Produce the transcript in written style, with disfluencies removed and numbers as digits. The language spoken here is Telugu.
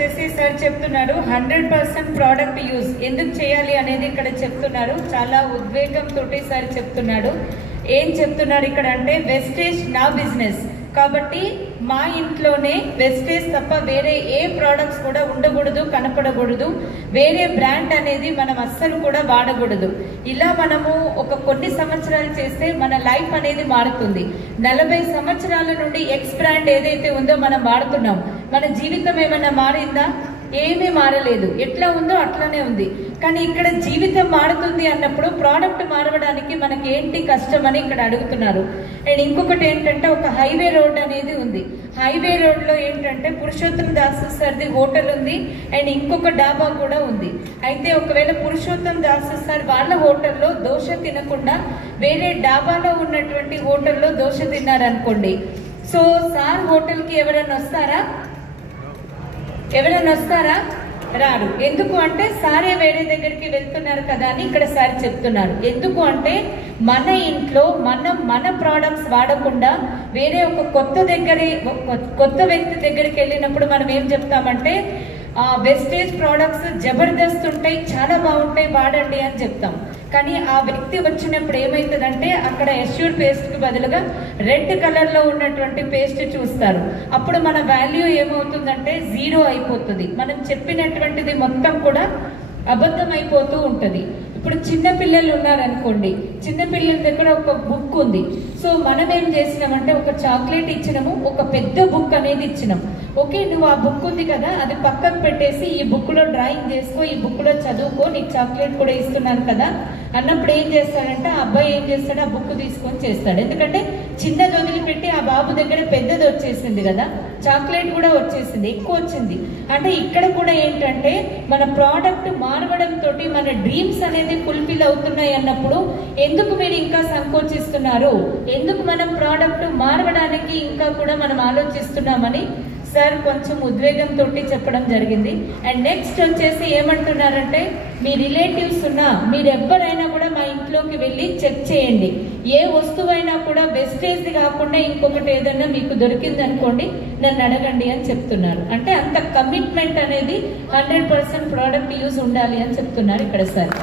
వచ్చేసి సార్ చెప్తున్నారు 100% ప్రోడక్ట్ యూజ్ ఎందుకు చేయాలి అనేది ఇక్కడ చెప్తున్నారు. చాలా ఉద్వేగంతో సార్ చెప్తున్నాడు. ఏం చెప్తున్నారు ఇక్కడ అంటే వెస్టేజ్ నా బిజినెస్ కాబట్టి మా ఇంట్లోనే వెస్టేజ్ తప్ప వేరే ఏ ప్రోడక్ట్స్ కూడా ఉండకూడదు, కనపడకూడదు. వేరే బ్రాండ్ అనేది మనం అస్సలు కూడా వాడకూడదు. ఇలా మనము కొన్ని సంవత్సరాలు చేస్తే మన లైఫ్ అనేది మారుతుంది. 40 సంవత్సరాల నుండి ఎక్స్ బ్రాండ్ ఏదైతే ఉందో మనం వాడుతున్నాం. మన జీవితం ఏమైనా మారిందా? ఏమీ మారలేదు. ఎట్లా ఉందో అట్లానే ఉంది. కానీ ఇక్కడ జీవితం మారుతుంది అన్నప్పుడు ప్రోడక్ట్ మారడానికి మనకి ఏంటి కష్టం అని ఇక్కడ అడుగుతున్నారు. అండ్ ఇంకొకటి ఏంటంటే ఒక హైవే రోడ్ అనేది ఉంది. హైవే రోడ్ లో ఏంటంటే పురుషోత్తం దాస్ సార్ది హోటల్ ఉంది అండ్ ఇంకొక డాబా కూడా ఉంది. అయితే ఒకవేళ పురుషోత్తం దాస్ సార్ వాళ్ళ హోటల్లో దోశ తినకుండా వేరే డాబాలో ఉన్నటువంటి హోటల్లో దోశ తిన్నారనుకోండి, సో సార్ హోటల్ కి ఎవరైనా వస్తారా? రారు. ఎందుకు అంటే సారే వేరే దగ్గరికి వెళ్తున్నారు కదా అని ఇక్కడ సార్ చెప్తున్నారు. ఎందుకు అంటే మన ఇంట్లో మన ప్రోడక్ట్స్ వాడకుండా వేరే ఒక కొత్త వ్యక్తి దగ్గరికి వెళ్ళినప్పుడు మనం ఏం చెప్తామంటే వెస్టేజ్ ప్రోడక్ట్స్ జబర్దస్త్ ఉంటాయి, చాలా బాగుంటాయి, వాడండి అని చెప్తాం. కానీ ఆ వ్యక్తి వచ్చినప్పుడు ఏమవుతుందంటే అక్కడ ఎష్యూర్ పేస్ట్ కి బదులుగా రెడ్ కలర్ లో ఉన్నటువంటి పేస్ట్ చూస్తారు. అప్పుడు మన వాల్యూ ఏమవుతుందంటే 0 అయిపోతుంది. మనం చెప్పినటువంటిది మొత్తం కూడా అబద్ధం అయిపోతూ ఉంటది. ఇప్పుడు చిన్న పిల్లలు ఉన్నారనుకోండి, చిన్న పిల్లల దగ్గర ఒక బుక్ ఉంది. సో మనం ఏం చేసినామంటే ఒక చాక్లెట్ ఇచ్చినాము, ఒక పెద్ద బుక్ అనేది ఇచ్చినాం. ఓకే, నువ్వు ఆ బుక్ ఉంది కదా అది పక్కకు పెట్టేసి ఈ బుక్ లో డ్రాయింగ్ చేసుకో, ఈ బుక్ లో చదువుకో, నీకు చాక్లెట్ కూడా ఇస్తున్నాను కదా అన్నప్పుడు ఏం చేస్తాడంటే ఆ అబ్బాయి ఏం చేస్తాడు, ఆ బుక్ తీసుకొని చేస్తాడు. ఎందుకంటే చిన్నది వదిలిపెట్టి ఆ బాబు దగ్గర పెద్దది వచ్చేసింది కదా, చాక్లెట్ కూడా వచ్చేసింది, ఎక్కువ వచ్చింది. అంటే ఇక్కడ కూడా ఏంటంటే మన ప్రోడక్ట్ మారవడం తోటి మన డ్రీమ్స్ అనేది ఫుల్ఫిల్ అవుతున్నాయి అన్నప్పుడు ఎందుకు మీరు ఇంకా సంకోచిస్తున్నారు? ఎందుకు మనం ప్రోడక్ట్ మారవడానికి ఇంకా కూడా మనం ఆలోచిస్తున్నామని సార్ కొంచెం ఉద్వేగంతో చెప్పడం జరిగింది. అండ్ నెక్స్ట్ వచ్చేసి ఏమంటున్నారంటే మీ రిలేటివ్స్ ఉన్నా మీరెవ్వరైనా కూడా మా ఇంట్లోకి వెళ్ళి చెక్ చేయండి. ఏ వస్తువైనా కూడా వెస్టేజ్ కాకుండా ఇంకొకటి ఏదైనా మీకు దొరికింది అనుకోండి నన్ను అడగండి అని చెప్తున్నారు. అంటే అంత కమిట్మెంట్ అనేది 100% ప్రోడక్ట్ యూజ్ ఉండాలి అని చెప్తున్నారు ఇక్కడ సార్.